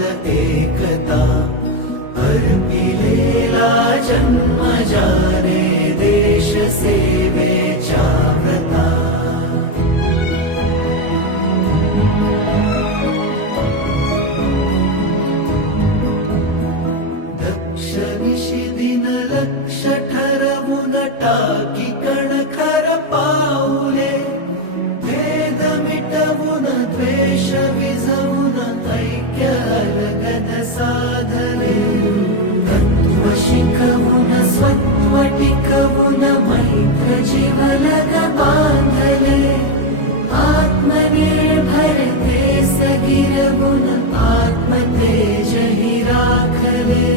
पावल एकता अर्पिलेला जन्म जाने देश सेवेच्या व्रता दिन लक्ष ठरवून टाकी कणखर पाऊले भेद मिटवून द्वेष विझवून ऐक्य अलगद साधले तत्व शिकवून स्वत्व टिकवून मैत्र जीवलग बांधले आत्मनिर्भर देश गिरवून आत्मतेज हि राखले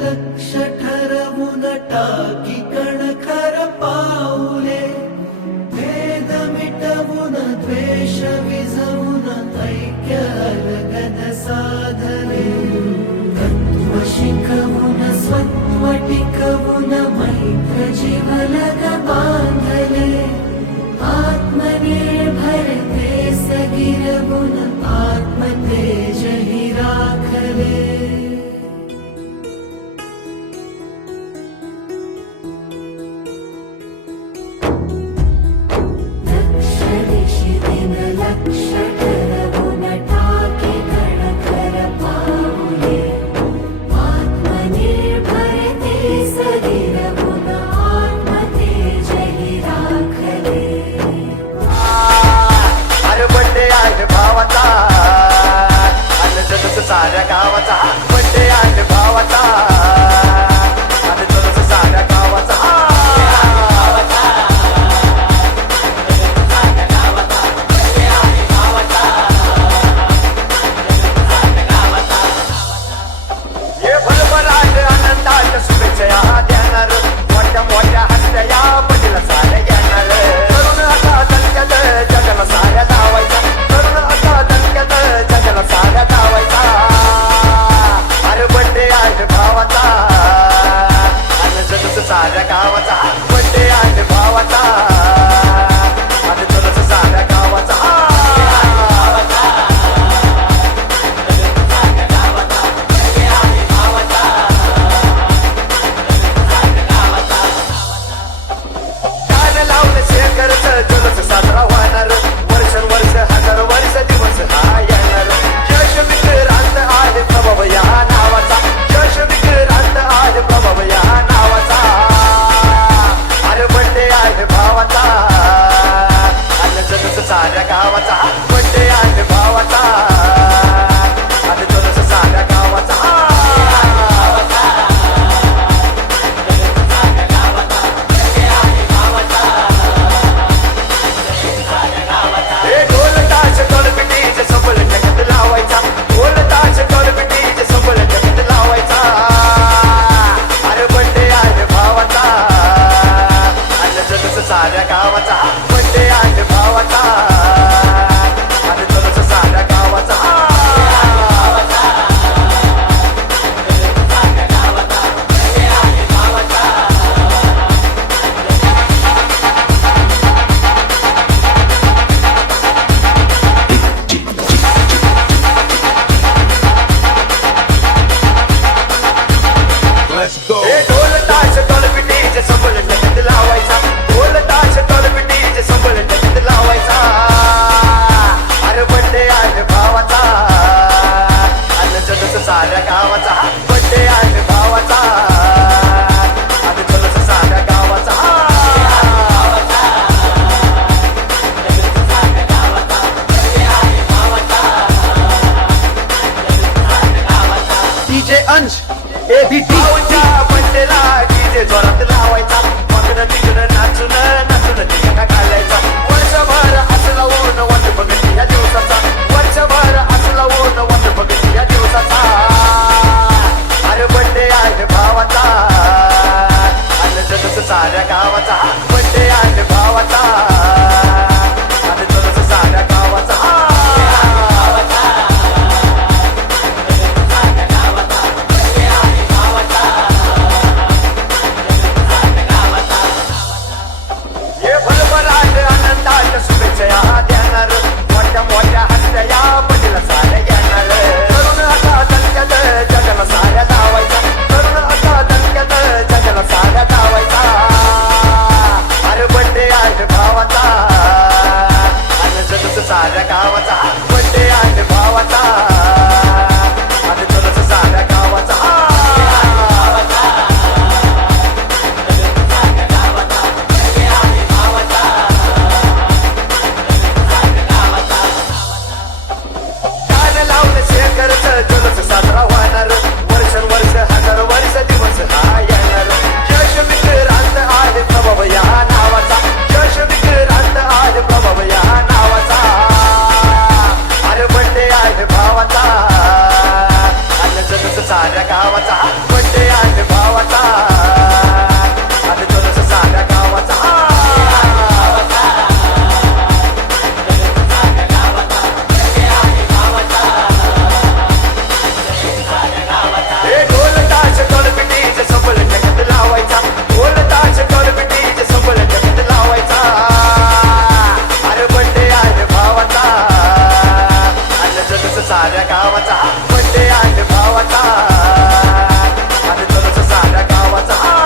लक्ष ठरवून टाकी कणखर पाऊले भेद मिटवून द्वेष विझवून ऐक्य अलगद साधले तत्व शिकवून स्वत्व टिकवून मैत्र जीवलग बांधले आत्मनिर्भर देश गिरवून आत्मतेज हि राखले साऱ्या गावाचा अंश ABT भाऊंच्या बड्डेला डीजे जोरात लावायचा वाकडं तिकडं नाचून नाचून तिकडं घालायचा वर्षभर असला ऊन वाट बघत या दिवसाचा वर्षभर असला ऊन वाट बघत या दिवसाचा अरे बड्डे आहे भावाचा आलं जसं साऱ्या गावाचा बड्डे आहे भावाचा आलं जसं साऱ्या गावाचा ये भरभराट आनंदात शुभेच्छा देणार मोठ्या मोठ्या हस्त्या या बड्डेला साऱ्या येणार तरुण आता दणक्यात जगाला साऱ्या धावायचा तरुण आता दणक्यात जगाला साऱ्या धावायचा अरे बड्डे आहे भावाचा आणि जसं साऱ्या गावाचा बड्डे आहे भावाचा आणि जसं साऱ्या गावाचा जलच साजरा होणार वर्ष हजार वर्ष दिवस हा येणार यश विक्रांत आहे प्रभाव या नावाचा यश विक्रांत आहे प्रभाव या नावाचा अरे बड्डे आहे भावाचा आणि जलच साऱ्या गावाचा बड्डे आहे भावाचा आणि जलच साऱ्या गावाचा साऱ्या गावाचा बड्डे आहे भावाचा आणि जसं साऱ्या गावाचा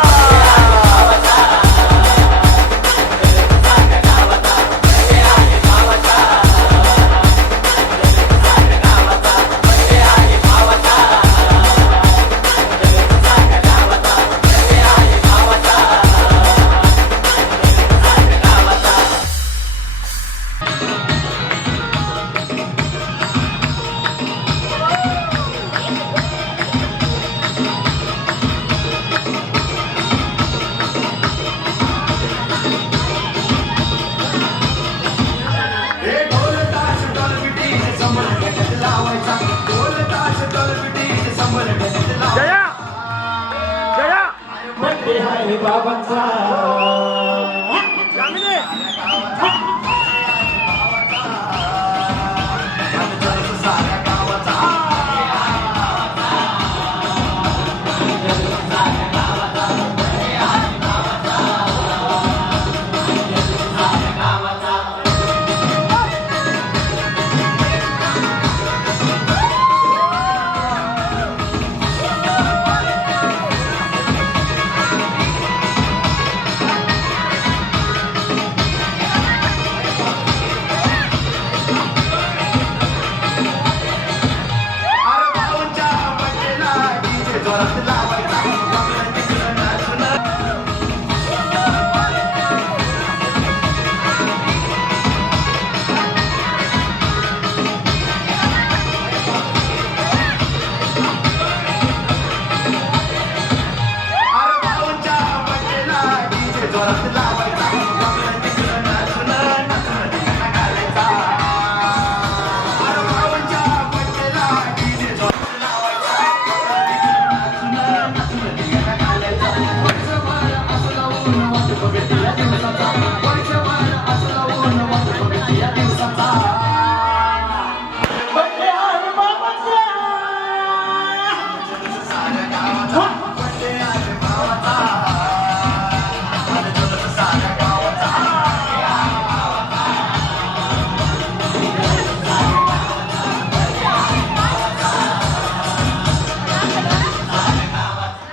जोरात